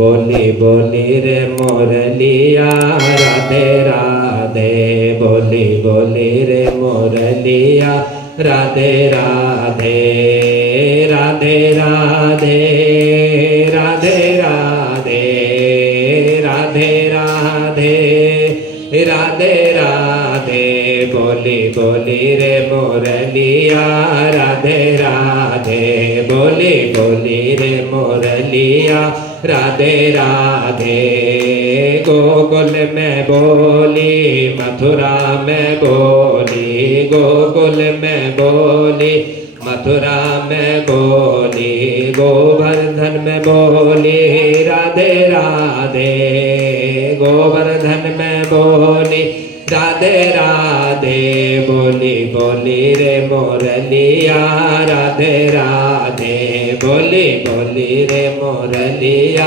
बोली बोली रे मुरलिया राधे राधे, बोली बोली रे मुरलिया राधे राधे, राधे राधे राधे राधे, राधे राधे राधे राधे, बोली बोली रे मुरलिया राधे राधे, बोली बोली रे मुरलिया राधे राधे। गोकुल में बोली मथुरा में बोली, गोकुल में बोली मथुरा में बोली, गोवर्धन में बोली राधे राधे, गोवर्धन में बोली राधे राधे, बोली बोली रे मुरलिया राधे राधे, बोली बोली रे मुरलिया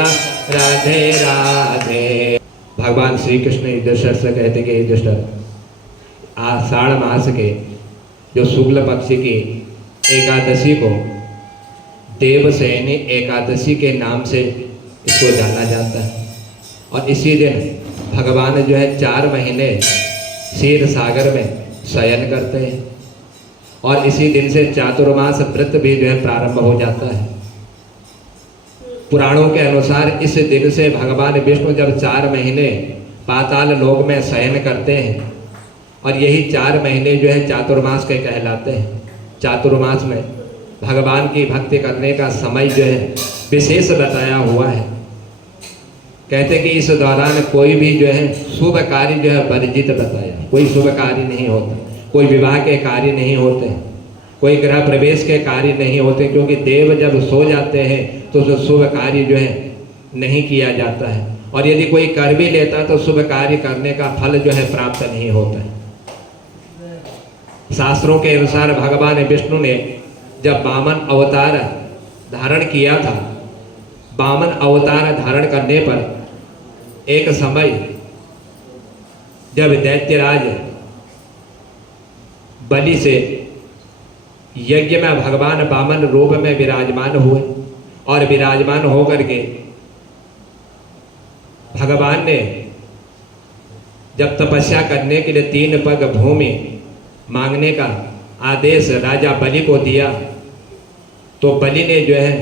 राधे राधे। भगवान श्री कृष्ण युधिष्ठिर से कहते कि युधिष्ठिर, आषाढ़ मास के जो शुक्ल पक्ष की एकादशी को देवशयनी एकादशी के नाम से इसको जाना जाता है। और इसी दिन भगवान जो है 4 महीने क्षीर सागर में शयन करते हैं और इसी दिन से चातुर्मास व्रत भी जो है प्रारंभ हो जाता है। पुराणों के अनुसार इस दिन से भगवान विष्णु जब 4 महीने पाताल लोक में शयन करते हैं और यही 4 महीने जो है चातुर्मास के कहलाते हैं। चातुर्मास में भगवान की भक्ति करने का समय जो है विशेष बताया हुआ है। कहते कि इस दौरान कोई भी जो है शुभ कार्य जो है वर्जित बताया, कोई शुभ कार्य नहीं होता, कोई विवाह के कार्य नहीं होते, कोई गृह प्रवेश के कार्य नहीं होते, क्योंकि देव जब सो जाते हैं तो शुभ कार्य जो है नहीं किया जाता है और यदि कोई कर भी लेता तो शुभ कार्य करने का फल जो है प्राप्त नहीं होता है। शास्त्रों के अनुसार भगवान विष्णु ने जब वामन अवतार धारण किया था, वामन अवतार धारण करने पर एक समय जब दैत्यराज बलि से यज्ञ में भगवान वामन रूप में विराजमान हुए और विराजमान होकर के भगवान ने जब तपस्या करने के लिए 3 पग भूमि मांगने का आदेश राजा बलि को दिया, तो बलि ने जो है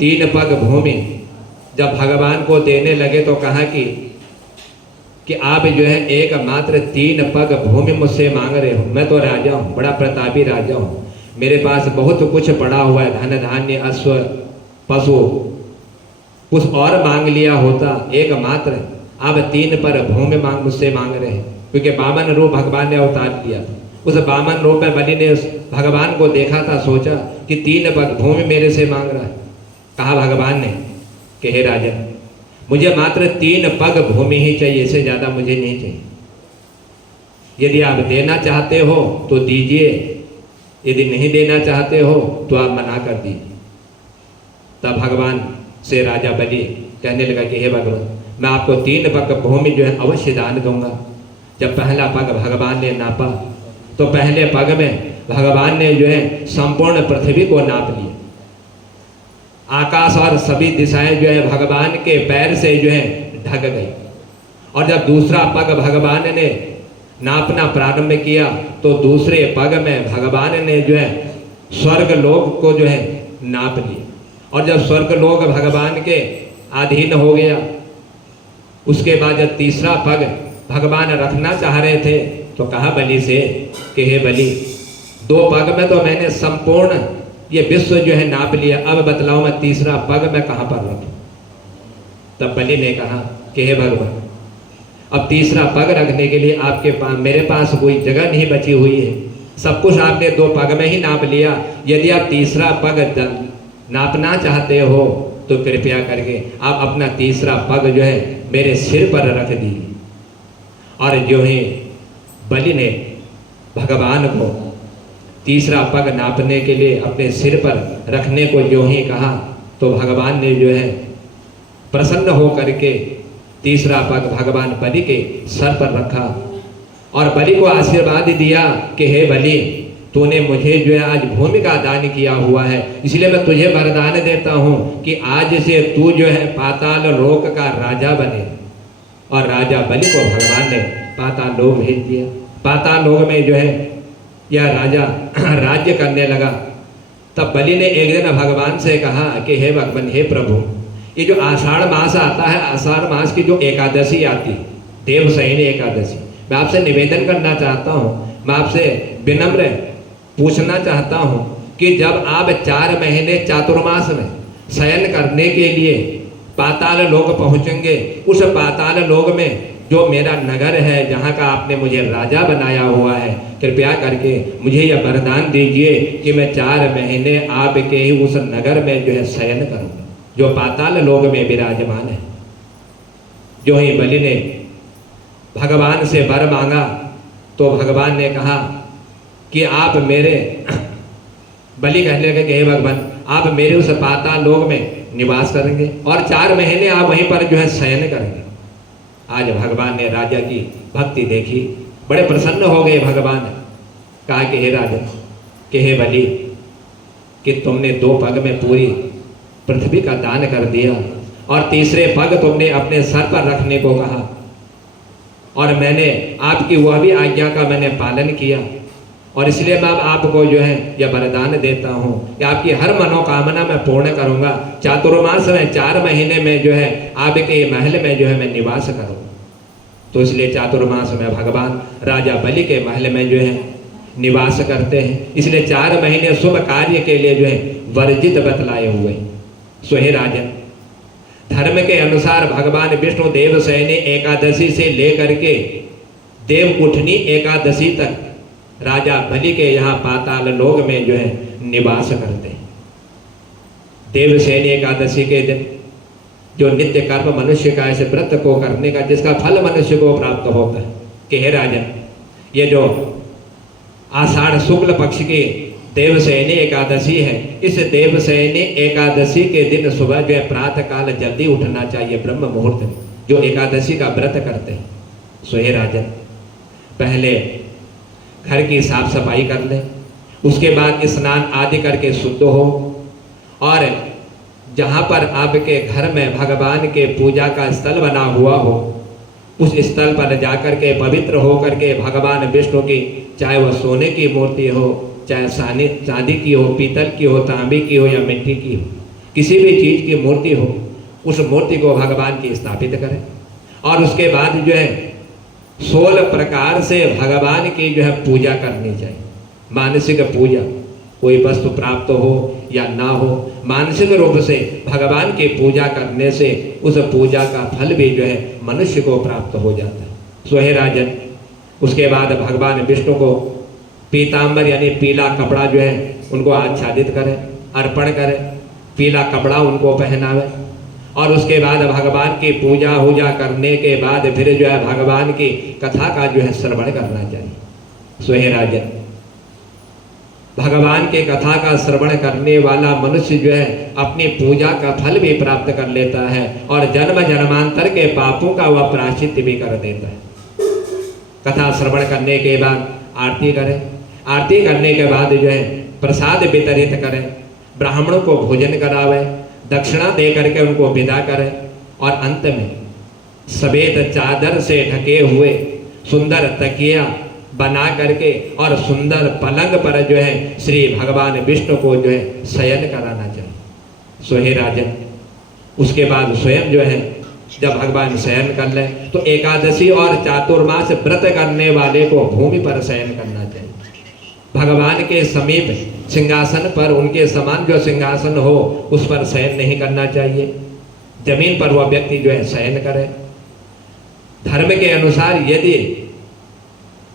3 पग भूमि जब भगवान को देने लगे तो कहा कि आप जो है एकमात्र 3 पग भूमि मुझसे मांग रहे हो, मैं तो राजा हूँ, बड़ा प्रतापी राजा हूँ, मेरे पास बहुत कुछ पड़ा हुआ है, धन धान्य अश्व पशु, कुछ और मांग लिया होता, एकमात्र आप 3 पर भूमि मुझसे मांग रहे हैं। क्योंकि वामन रूप भगवान ने अवतार लिया था, उस वामन रूप में बलि ने उस भगवान को देखा था, सोचा कि 3 पग भूमि मेरे से मांग रहा है। कहा भगवान ने कि हे राजा, मुझे मात्र 3 पग भूमि ही चाहिए, इससे ज्यादा मुझे नहीं चाहिए। यदि आप देना चाहते हो तो दीजिए, यदि नहीं देना चाहते हो तो आप मना कर दीजिए। तब भगवान से राजा बलि कहने लगा कि हे भगवान, मैं आपको 3 पग भूमि जो है अवश्य दान दूंगा। जब पहला पग भगवान ने नापा तो पहले पग में भगवान ने जो है संपूर्ण पृथ्वी को नाप लिया। आकाश और सभी दिशाएं जो है भगवान के पैर से जो है ढक गई। और जब दूसरा पग भगवान ने नापना प्रारंभ किया तो दूसरे पग में भगवान ने जो है स्वर्ग लोक को जो है नाप लिया। और जब स्वर्ग लोक भगवान के अधीन हो गया, उसके बाद जब तीसरा पग भगवान रखना चाह रहे थे तो कहा बलि से कि हे बलि, 2 पग में तो मैंने संपूर्ण ये विश्व जो है नाप लिया, अब बतलाओ मैं तीसरा पग मैं कहाँ पर रखूं। तब बलि ने कहा कि हे भगवान, अब तीसरा पग रखने के लिए आपके पास मेरे पास कोई जगह नहीं बची हुई है, सब कुछ आपने 2 पग में ही नाप लिया। यदि आप तीसरा पग नापना चाहते हो तो कृपया करके आप अपना तीसरा पग जो है मेरे सिर पर रख दीजिए। और जो ही बलि ने भगवान को तीसरा पग नापने के लिए अपने सिर पर रखने को जो ही कहा तो भगवान ने जो है प्रसन्न हो करके तीसरा पग भगवान बलि के सर पर रखा और बलि को आशीर्वाद दिया कि हे बलि, तूने मुझे जो है आज भूमि का दान किया हुआ है, इसलिए मैं तुझे वरदान देता हूँ कि आज से तू जो है पाताल लोक का राजा बने। और राजा बलि को भगवान ने पाताल लोक भेज दिया। पाताल लोक में जो है यह राजा राज्य करने लगा। तब बलि ने एक दिन भगवान से कहा कि हे भगवान, हे प्रभु, ये जो आषाढ़ मास आता है, आषाढ़ मास की जो एकादशी आती, देवशयनी एकादशी, मैं आपसे निवेदन करना चाहता हूँ, मैं आपसे विनम्र पूछना चाहता हूँ कि जब आप 4 महीने चातुर्मास में शयन करने के लिए पाताल लोक पहुँचेंगे, उस पाताल लोक में जो मेरा नगर है, जहाँ का आपने मुझे राजा बनाया हुआ है, कृपया करके मुझे यह वरदान दीजिए कि मैं 4 महीने आपके ही उस नगर में जो है शयन करूँगा, जो पाताल लोक में विराजमान है। जो ही बलि ने भगवान से वर मांगा तो भगवान ने कहा कि आप मेरे बलि कहने लगे कि हे भगवान, आप मेरे उस पाताल लोक में निवास करेंगे और 4 महीने आप वहीं पर जो है शयन करेंगे। आज भगवान ने राजा की भक्ति देखी, बड़े प्रसन्न हो गए। भगवान कहा कि हे राजा, कि हे बलि, कि तुमने 2 पग में पूरी पृथ्वी का दान कर दिया और तीसरे पग तुमने अपने सर पर रखने को कहा, और मैंने आपकी वह भी आज्ञा का मैंने पालन किया, और इसलिए मैं आपको जो है यह वरदान देता हूँ कि आपकी हर मनोकामना मैं पूर्ण करूँगा। चातुर्मास में 4 महीने में जो है आपके महल में जो है मैं निवास करूँगा। तो इसलिए चातुर्मास में भगवान राजा बलि के महल में जो है निवास करते हैं। इसलिए 4 महीने शुभ कार्य के लिए जो है वर्जित बतलाए हुए। सो हे राजन, धर्म के अनुसार भगवान विष्णु देवशयनी एकादशी से लेकर के देवउठनी एकादशी तक राजा बलि के यहाँ पाताल लोक में जो है निवास करते हैं। देवशयनी एकादशी के दिन जो नित्य कर्म मनुष्य का ऐसे व्रत को करने का जिसका फल मनुष्य को प्राप्त होता है, कि हे राजन, ये जो आषाढ़ शुक्ल पक्ष की देवशयनी एकादशी है, इस देवशयनी एकादशी के दिन सुबह जो है प्रातः काल जल्दी उठना चाहिए, ब्रह्म मुहूर्त में, जो एकादशी का व्रत करते हैं। सो हे राजन, पहले घर की साफ सफाई कर ले, उसके बाद स्नान आदि करके शुद्ध हो, और जहाँ पर आपके घर में भगवान के पूजा का स्थल बना हुआ हो, उस स्थल पर जाकर के पवित्र हो करके भगवान विष्णु की, चाहे वह सोने की मूर्ति हो, चाहे चांदी की हो, पीतल की हो, तांबे की हो या मिट्टी की हो, किसी भी चीज़ की मूर्ति हो, उस मूर्ति को भगवान की स्थापित करें। और उसके बाद जो है 16 प्रकार से भगवान की जो है पूजा करनी चाहिए। मानसिक पूजा, कोई वस्तु प्राप्त हो या ना हो, मानसिक रूप से भगवान की पूजा करने से उस पूजा का फल भी जो है मनुष्य को प्राप्त हो जाता है। सो हे राजन, उसके बाद भगवान विष्णु को पीताम्बर यानी पीला कपड़ा जो है उनको आच्छादित करें, अर्पण करें, पीला कपड़ा उनको पहनावे, और उसके बाद भगवान की पूजा वूजा करने के बाद फिर जो है भगवान की कथा का जो है श्रवण करना चाहिए। सो हे राजन, भगवान के कथा का श्रवण करने वाला मनुष्य जो है अपनी पूजा का फल भी प्राप्त कर लेता है और जन्म जन्मांतर के पापों का वह प्रायश्चित भी कर देता है। कथा श्रवण करने के बाद आरती करें, आरती करने के बाद जो है प्रसाद वितरित करें, ब्राह्मणों को भोजन करावें, दक्षिणा दे करके उनको विदा करें, और अंत में सफेद चादर से ढके हुए सुंदर तकिया बना करके और सुंदर पलंग पर जो है श्री भगवान विष्णु को जो है शयन कराना चाहिए। सो हे राजन, उसके बाद स्वयं जो है जब भगवान शयन कर ले तो एकादशी और चातुर्मास व्रत करने वाले को भूमि पर शयन करना चाहिए। भगवान के समीप सिंहासन पर, उनके समान जो सिंहासन हो उस पर शयन नहीं करना चाहिए, जमीन पर वह व्यक्ति जो है शयन करे। धर्म के अनुसार यदि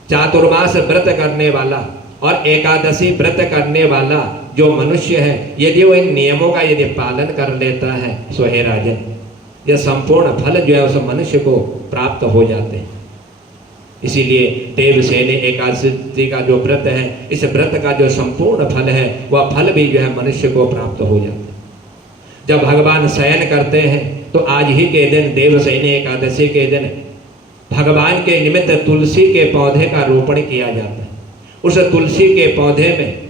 चातुर्मास व्रत करने वाला और एकादशी व्रत करने वाला जो मनुष्य है, यदि वो इन नियमों का यदि पालन कर लेता है, सो हे राजन, यह संपूर्ण फल जो है उस मनुष्य को प्राप्त हो जाते हैं। इसीलिए देवशयनी एकादशी का जो व्रत है, इस व्रत का जो संपूर्ण फल है वह फल भी जो है मनुष्य को प्राप्त हो जाता है। जब भगवान शयन करते हैं तो आज ही के दिन देवशयनी एकादशी के दिन भगवान के निमित्त तुलसी के पौधे का रोपण किया जाता है। उस तुलसी के पौधे में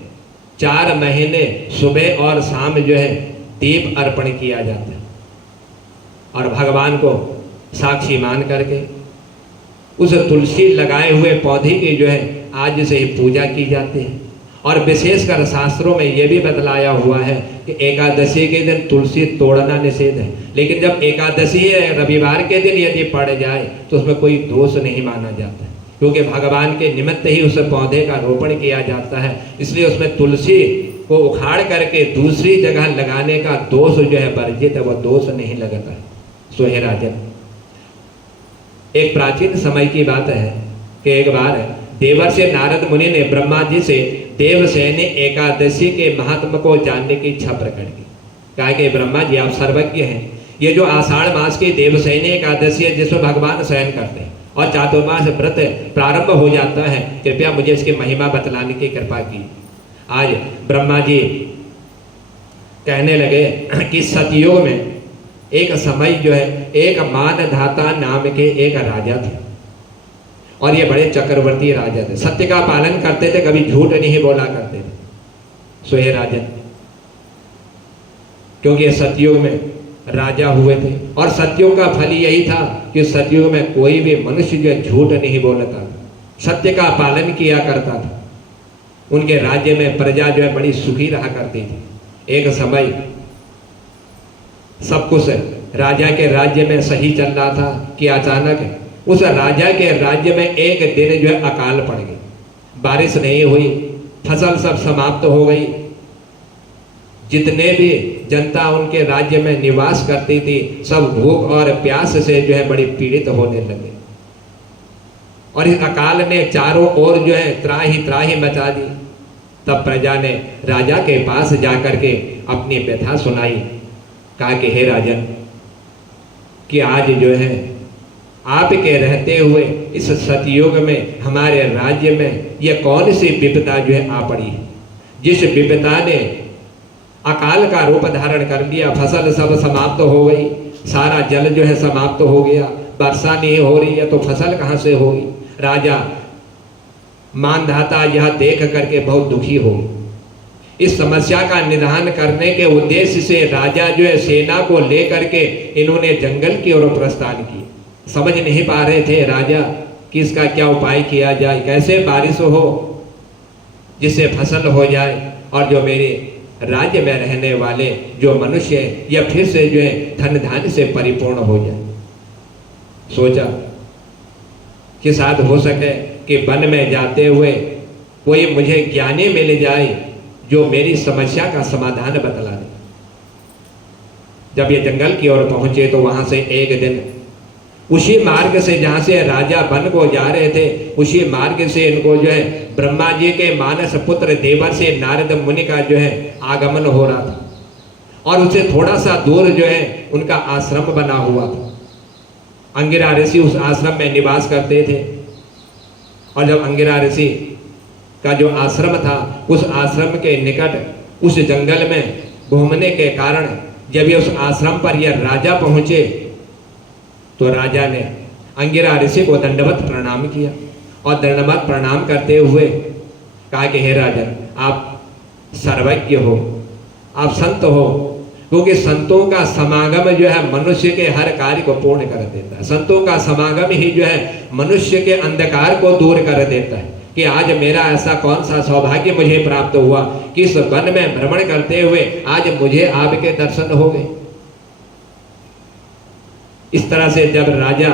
4 महीने सुबह और शाम जो है दीप अर्पण किया जाता है और भगवान को साक्षी मान करके उस तुलसी लगाए हुए पौधे की जो है आज से ही पूजा की जाती है। और विशेषकर शास्त्रों में ये भी बतलाया हुआ है कि एकादशी के दिन तुलसी तोड़ना निषेध है, लेकिन जब एकादशी रविवार के दिन यदि पड़ जाए तो उसमें कोई दोष नहीं माना जाता है, क्योंकि भगवान के निमित्त ही उस पौधे का रोपण किया जाता है। इसलिए उसमें तुलसी को उखाड़ करके दूसरी जगह लगाने का दोष जो है वर्जित है, वह दोष नहीं लगता है। सो हे राजन, एक प्राचीन समय की बात है कि एक बार देवर्षि नारद मुनि ने ब्रह्मा जी से देवसेनी एकादशी के महत्व को जानने की इच्छा प्रकट की। कहा कि ब्रह्मा जी आप सर्वज्ञ हैं, ये जो आषाढ़ मास की देवसेनी एकादशी है जिसमें भगवान शयन करते हैं और चातुर्मास व्रत प्रारंभ हो जाता है, कृपया मुझे इसकी महिमा बतलाने की कृपा की। आज ब्रह्मा जी कहने लगे कि सतयुग में एक समय जो है एक मानधाता नाम के एक राजा थे और ये बड़े चक्रवर्ती राजा थे, सत्य का पालन करते थे, कभी झूठ नहीं बोला करते थे। सो हे राजन, क्योंकि ये सतयुग में राजा हुए थे और सतयुग का फल यही था कि सतयुग में कोई भी मनुष्य जो झूठ नहीं बोलता था, सत्य का पालन किया करता था। उनके राज्य में प्रजा जो है बड़ी सुखी रहा करती थी। एक समय सब कुछ राजा के राज्य में सही चल रहा था कि अचानक उस राजा के राज्य में एक दिन जो है अकाल पड़ गई, बारिश नहीं हुई, फसल सब समाप्त हो गई। जितने भी जनता उनके राज्य में निवास करती थी सब भूख और प्यास से जो है बड़ी पीड़ित होने लगे और इस अकाल ने चारों ओर जो है त्राही त्राही मचा दी। तब प्रजा ने राजा के पास जाकर के अपनी व्यथा सुनाई। कहा कि हे राजन, कि आज जो है आपके रहते हुए इस सतयुग में हमारे राज्य में यह कौन सी विपदा जो है आ पड़ी है, जिस विपदा ने अकाल का रूप धारण कर लिया, फसल सब समाप्त हो गई, सारा जल जो है समाप्त हो गया, वर्षा नहीं हो रही है तो फसल कहाँ से होगी। राजा मानधाता यह देख करके बहुत दुखी हो। इस समस्या का निदान करने के उद्देश्य से राजा जो है सेना को लेकर के इन्होंने जंगल की ओर प्रस्थान किया। समझ नहीं पा रहे थे राजा कि इसका क्या उपाय किया जाए, कैसे बारिश हो जिससे फसल हो जाए और जो मेरे राज्य में रहने वाले जो मनुष्य हैं यह फिर से जो है धन धान्य से परिपूर्ण हो जाए। सोचा कि शायद हो सके कि वन में जाते हुए कोई मुझे ज्ञानी मिल जाए जो मेरी समस्या का समाधान बतला दे। जब ये जंगल की ओर पहुंचे तो वहां से एक दिन उसी मार्ग से जहां से राजा वन को जा रहे थे उसी मार्ग से इनको जो है ब्रह्मा जी के मानस पुत्र देवर्षि नारद मुनि का जो है आगमन हो रहा था और उससे थोड़ा सा दूर जो है उनका आश्रम बना हुआ था। अंगिरा ऋषि उस आश्रम में निवास करते थे और जब अंगिरा ऋषि का जो आश्रम था उस आश्रम के निकट उस जंगल में घूमने के कारण जब ये उस आश्रम पर यह राजा पहुंचे तो राजा ने अंगिरा ऋषि को दंडवत प्रणाम किया और दंडवत प्रणाम करते हुए कहा कि हे राजन, आप सर्वज्ञ हो, आप संत हो, क्योंकि संतों का समागम जो है मनुष्य के हर कार्य को पूर्ण कर देता है। संतों का समागम ही जो है मनुष्य के अंधकार को दूर कर देता है। कि आज मेरा ऐसा कौन सा सौभाग्य मुझे प्राप्त हुआ कि इस वन में भ्रमण करते हुए आज मुझे आपके दर्शन हो गए। इस तरह से जब राजा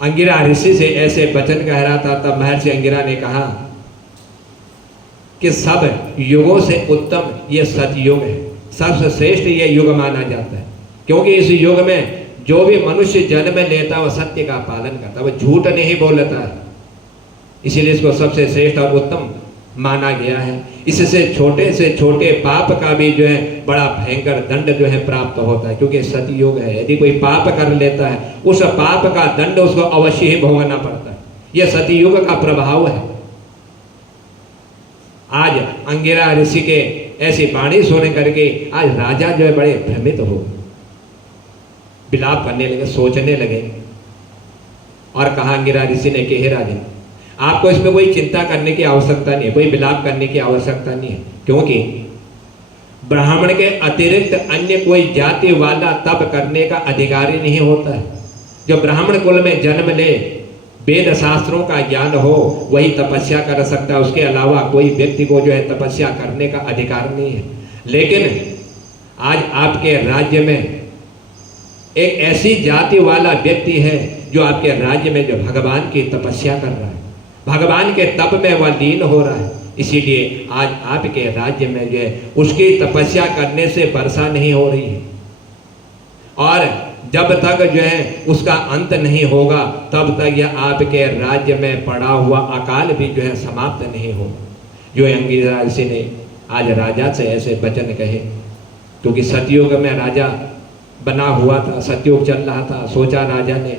अंगिरा ऋषि से ऐसे वचन कह रहा था तब महर्षि अंगिरा ने कहा कि सब युगों से उत्तम ये सतयुग है, सबसे श्रेष्ठ ये युग माना जाता है, क्योंकि इस युग में जो भी मनुष्य जन्म लेता है वह सत्य का पालन करता है, वह झूठ नहीं बोलता है, इसीलिए इसको सबसे श्रेष्ठ और उत्तम माना गया है। इससे छोटे से छोटे पाप का भी जो है बड़ा भयंकर दंड जो है प्राप्त होता है, क्योंकि सतयुग है। यदि कोई पाप कर लेता है उस पाप का दंड उसको अवश्य ही भोगना पड़ता है। यह सतयुग का प्रभाव है। आज अंगिरा ऋषि के ऐसी वाणी सुन करके आज राजा जो है बड़े भ्रमित हो, विलाप करने लगे, सोचने लगे और कहा अंगिरा ऋषि ने कि हे राजन, आपको इसमें कोई चिंता करने की आवश्यकता नहीं है, कोई विलाप करने की आवश्यकता नहीं है, क्योंकि ब्राह्मण के अतिरिक्त अन्य कोई जाति वाला तप करने का अधिकार ही नहीं होता है। जो ब्राह्मण कुल में जन्म ले, वेद शास्त्रों का ज्ञान हो, वही तपस्या कर सकता है। उसके अलावा कोई व्यक्ति को जो है तपस्या करने का अधिकार नहीं है। लेकिन आज आपके राज्य में एक ऐसी जाति वाला व्यक्ति है जो आपके राज्य में जो भगवान की तपस्या कर रहा है, भगवान के तप में वह लीन हो रहा है। इसीलिए आज आपके राज्य में जो है उसकी तपस्या करने से वर्षा नहीं हो रही है, और जब तक जो है उसका अंत नहीं होगा तब तक यह आपके राज्य में पड़ा हुआ अकाल भी जो है समाप्त नहीं होगा। जो अंगिरा ऋषि ने आज राजा से ऐसे वचन कहे, क्योंकि सतयुग में राजा बना हुआ था, सतयुग चल रहा था। सोचा राजा ने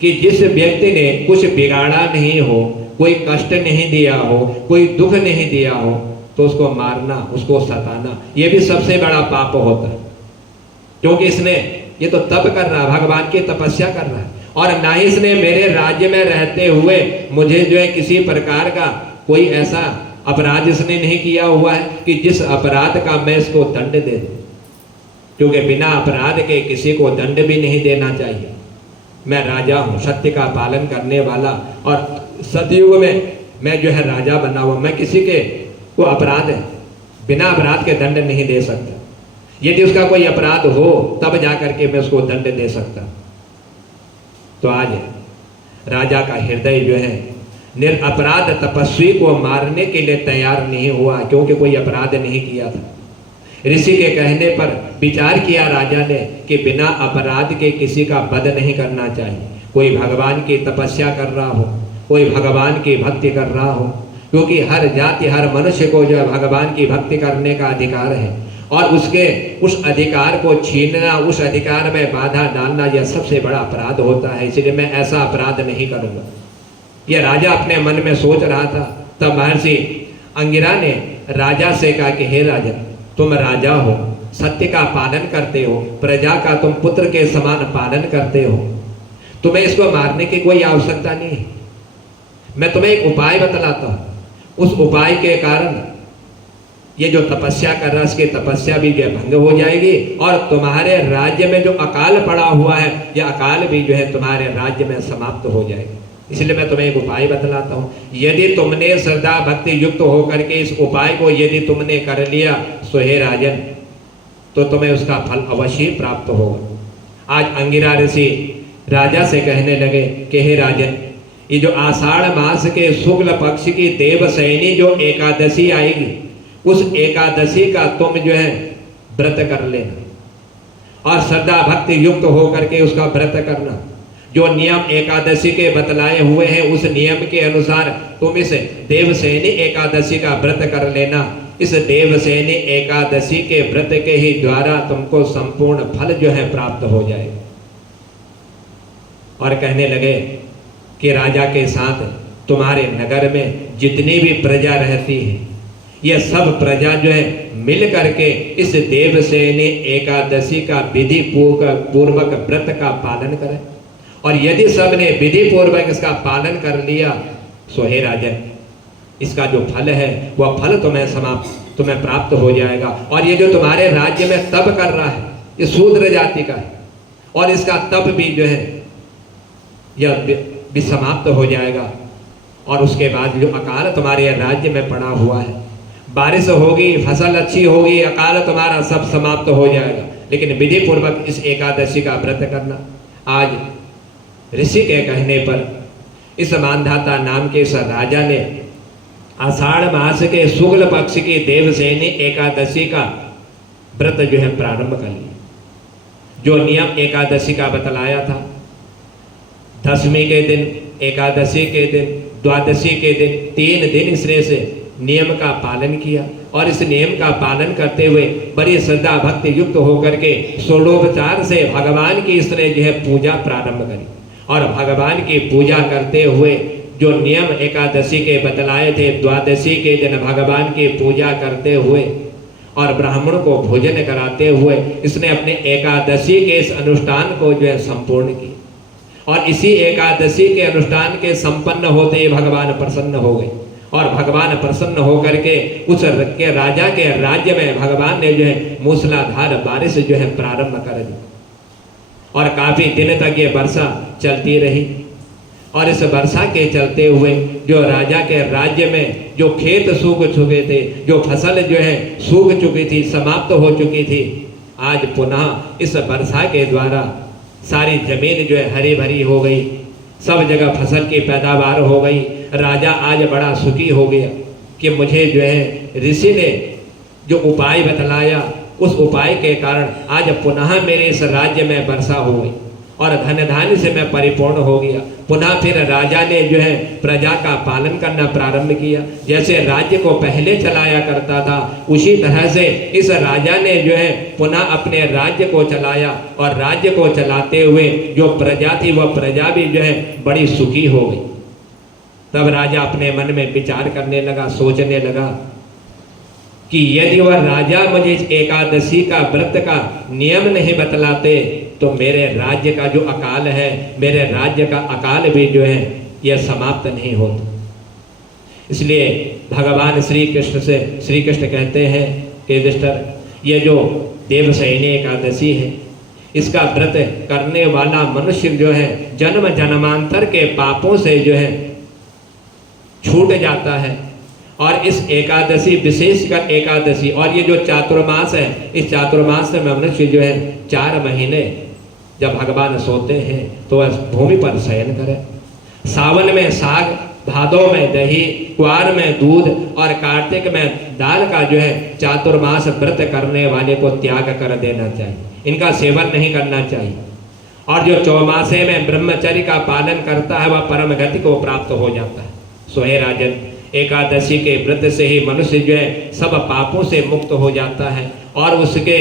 कि जिस व्यक्ति ने कुछ बिगाड़ा नहीं हो, कोई कष्ट नहीं दिया हो, कोई दुख नहीं दिया हो, तो उसको मारना, उसको सताना, ये भी सबसे बड़ा पाप होता है। क्योंकि इसने ये तो तप कर रहा है, भगवान की तपस्या कर रहा है, और ना ही इसने मेरे राज्य में रहते हुए मुझे जो है किसी प्रकार का कोई ऐसा अपराध इसने नहीं किया हुआ है कि जिस अपराध का मैं इसको दंड दे दूं। क्योंकि बिना अपराध के किसी को दंड भी नहीं देना चाहिए। मैं राजा हूँ, सत्य का पालन करने वाला, और सतयुग में मैं जो है राजा बना हुआ। मैं किसी के को अपराध है, बिना अपराध के दंड नहीं दे सकता। यदि उसका कोई अपराध हो तब जाकर के मैं उसको दंड दे सकता। तो आज राजा का हृदय जो है निरपराध तपस्वी को मारने के लिए तैयार नहीं हुआ, क्योंकि कोई अपराध नहीं किया था। ऋषि के कहने पर विचार किया राजा ने कि बिना अपराध के किसी का वध नहीं करना चाहिए। कोई भगवान की तपस्या कर रहा हो, कोई भगवान की भक्ति कर रहा हो, क्योंकि हर जाति हर मनुष्य को जो है भगवान की भक्ति करने का अधिकार है, और उसके उस अधिकार को छीनना, उस अधिकार में बाधा डालना, यह सबसे बड़ा अपराध होता है। इसलिए मैं ऐसा अपराध नहीं करूँगा। यह राजा अपने मन में सोच रहा था। तब महर्षि अंगिरा ने राजा से कहा कि हे राजा, तुम राजा हो, सत्य का पालन करते हो, प्रजा का तुम पुत्र के समान पालन करते हो, तुम्हें इसको मारने की कोई आवश्यकता नहीं है। मैं तुम्हें एक उपाय बतलाता हूँ। उस उपाय के कारण ये जो तपस्या कर रहा है इसकी तपस्या भी जो भंग हो जाएगी, और तुम्हारे राज्य में जो अकाल पड़ा हुआ है यह अकाल भी जो है तुम्हारे राज्य में समाप्त हो जाएगा। इसलिए मैं तुम्हें एक उपाय बतलाता हूँ। यदि तुमने श्रद्धा भक्ति युक्त होकर के इस उपाय को यदि तुमने कर लिया सो हे राजन, तो तुम्हें उसका फल अवश्य प्राप्त होगा। आज अंगिरा ऋषि राजा से कहने लगे कि हे राजन, ये जो आषाढ़ मास के शुक्ल पक्ष की देवशयनी जो एकादशी आएगी, उस एकादशी का तुम जो है व्रत कर लेना, और श्रद्धा भक्ति युक्त होकर के उसका व्रत करना। जो नियम एकादशी के बतलाए हुए हैं उस नियम के अनुसार तुम इस देवशयनी एकादशी का व्रत कर लेना। इस देवशयनी एकादशी के व्रत के ही द्वारा तुमको संपूर्ण फल जो है प्राप्त हो जाए। और कहने लगे कि राजा के साथ तुम्हारे नगर में जितनी भी प्रजा रहती है, यह सब प्रजा जो है मिल करके इस देवशयनी एकादशी का विधि पूर्वक व्रत का पालन करें। और यदि सब ने विधि पूर्वक इसका पालन कर लिया सो हे राजन, इसका जो फल है वह फल तुम्हें प्राप्त हो जाएगा। और ये जो तुम्हारे राज्य में तप कर रहा है ये शूद्र जाति का है, और इसका तप भी जो है यह भी समाप्त हो जाएगा। और उसके बाद जो अकाल तुम्हारे राज्य में पड़ा हुआ है, बारिश होगी, फसल अच्छी होगी, अकाल तुम्हारा सब समाप्त हो जाएगा। लेकिन विधि पूर्वक इस एकादशी का व्रत करना। आज ऋषि के कहने पर इस मानधाता नाम के इस राजा ने आषाढ़ मास के शुक्ल पक्ष की देवशयनी एकादशी का व्रत जो है प्रारंभ कर लिया। जो नियम एकादशी का बतलाया था, दशमी के दिन, एकादशी के दिन, द्वादशी के दिन, 3 दिन इसने से नियम का पालन किया। और इस नियम का पालन करते हुए बड़ी श्रद्धा भक्ति युक्त होकर के षोडोपचार से भगवान की इसने जो है पूजा प्रारंभ करी। और भगवान की पूजा करते हुए जो नियम एकादशी के बतलाए थे, द्वादशी के दिन भगवान की पूजा करते हुए और ब्राह्मण को भोजन कराते हुए इसने अपने एकादशी के इस अनुष्ठान को जो है संपूर्ण किया। और इसी एकादशी के अनुष्ठान के संपन्न होते ही भगवान प्रसन्न हो गए, और भगवान प्रसन्न होकर के उस के राजा के राज्य में भगवान ने जो है मूसलाधार बारिश जो है प्रारंभ कर दी, और काफी दिन तक ये वर्षा चलती रही। और इस वर्षा के चलते हुए जो राजा के राज्य में जो खेत सूख चुके थे, जो फसल जो है सूख चुकी थी, समाप्त हो चुकी थी, आज पुनः इस वर्षा के द्वारा सारी जमीन जो है हरी भरी हो गई, सब जगह फसल की पैदावार हो गई। राजा आज बड़ा सुखी हो गया कि मुझे जो है ऋषि ने जो उपाय बतलाया, उस उपाय के कारण आज पुनः मेरे इस राज्य में वर्षा हो गई और धन धान्य से मैं परिपूर्ण हो गया। पुनः फिर राजा ने जो है प्रजा का पालन करना प्रारंभ किया। जैसे राज्य को पहले चलाया करता था, उसी तरह से इस राजा ने जो है पुनः अपने राज्य को चलाया, और राज्य को चलाते हुए जो प्रजा थी वह प्रजा भी जो है बड़ी सुखी हो गई। तब राजा अपने मन में विचार करने लगा, सोचने लगा कि यदि वह राजा मुझे इस एकादशी का व्रत का नियम नहीं बतलाते तो मेरे राज्य का जो अकाल है, मेरे राज्य का अकाल भी जो है यह समाप्त नहीं होता। इसलिए भगवान श्री कृष्ण कहते हैं कि युधिष्ठिर, ये जो देवशयनी एकादशी है, इसका व्रत करने वाला मनुष्य जो है जन्म जन्मांतर के पापों से जो है छूट जाता है। और इस एकादशी, विशेषकर एकादशी, और ये जो चातुर्मास है, इस चातुर्मास में मनुष्य जो है 4 महीने जब भगवान सोते हैं तो वह भूमि पर शयन करे। सावन में साग, भादों में दही, कुआर में दूध और कार्तिक में दाल का जो है चातुर्मास व्रत करने वाले को त्याग कर देना चाहिए, इनका सेवन नहीं करना चाहिए। और जो चौमासे में ब्रह्मचर्य का पालन करता है वह परम गति को प्राप्त हो जाता है। सो हे राजन, एकादशी के व्रत से ही मनुष्य जो है सब पापों से मुक्त हो जाता है, और उसके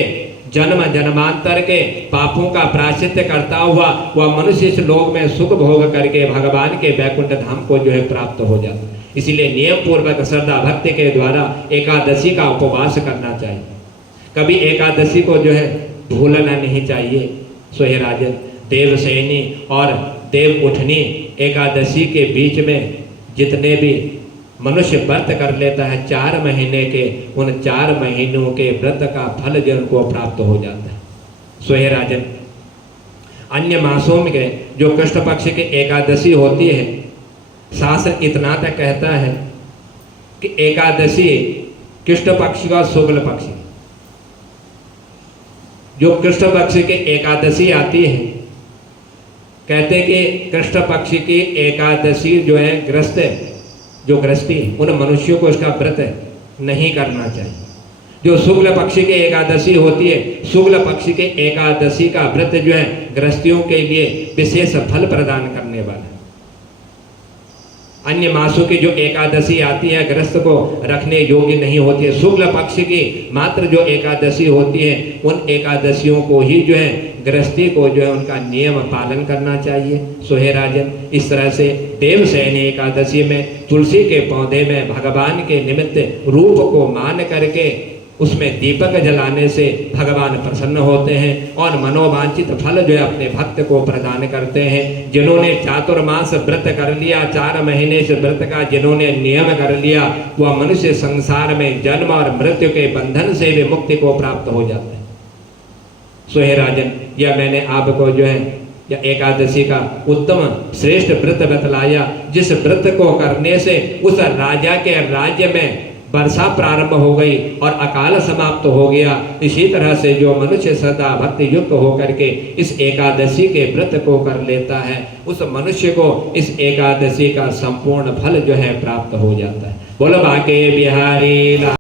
जन्म जन्मांतर के पापों का प्रायश्चित करता हुआ वह मनुष्य इस लोक में सुख भोग करके भगवान के वैकुंठ धाम को जो है प्राप्त हो जाता है। इसीलिए नियम पूर्वक श्रद्धा भक्ति के द्वारा एकादशी का उपवास करना चाहिए। कभी एकादशी को जो है भूलना नहीं चाहिए। सो हे राजन, देवशयनी और देव उठनी एकादशी के बीच में जितने भी मनुष्य व्रत कर लेता है 4 महीने के, उन 4 महीनों के व्रत का फल जो उनको प्राप्त हो जाता है। सो हे राजन, अन्य मासों में जो कृष्ण पक्ष की एकादशी होती है, शास्त्र इतना तक कहता है कि एकादशी कृष्ण पक्ष का शुक्ल पक्ष, जो कृष्ण पक्ष की एकादशी आती है, कहते कि कृष्ण पक्ष की एकादशी जो है जो गृहस्थी उन मनुष्यों को इसका व्रत नहीं करना चाहिए। जो शुक्ल पक्ष की एकादशी होती है, शुक्ल पक्ष के एकादशी का व्रत जो है गृहस्थियों के लिए विशेष फल प्रदान करने वाला है। अन्य मासों की जो एकादशी आती है गृहस्थ को रखने योग्य नहीं होती है। शुक्ल पक्ष की मात्र जो एकादशी होती है, उन एकादशियों को ही जो है गृहस्थी को जो है उनका नियम पालन करना चाहिए। सो हे राजन, इस तरह से देवशयनी एकादशी में तुलसी के पौधे में भगवान के निमित्त रूप को मान करके उसमें दीपक जलाने से भगवान प्रसन्न होते हैं और मनोवांछित फल जो है अपने भक्त को प्रदान करते हैं। जिन्होंने चातुर्मास व्रत कर लिया, 4 महीने से व्रत का जिन्होंने नियम कर लिया, वह मनुष्य संसार में जन्म और मृत्यु के बंधन से भी मुक्ति को प्राप्त हो जाता है। सो हे राजन, यह मैंने आपको जो है या एकादशी का उत्तम श्रेष्ठ व्रत बतलाया, जिस व्रत को करने से उस राजा के राज्य में वर्षा प्रारंभ हो गई और अकाल समाप्त हो गया। इसी तरह से जो मनुष्य सदा भक्ति युक्त होकर के इस एकादशी के व्रत को कर लेता है, उस मनुष्य को इस एकादशी का संपूर्ण फल जो है प्राप्त हो जाता है। बोलो बाके बिहारी।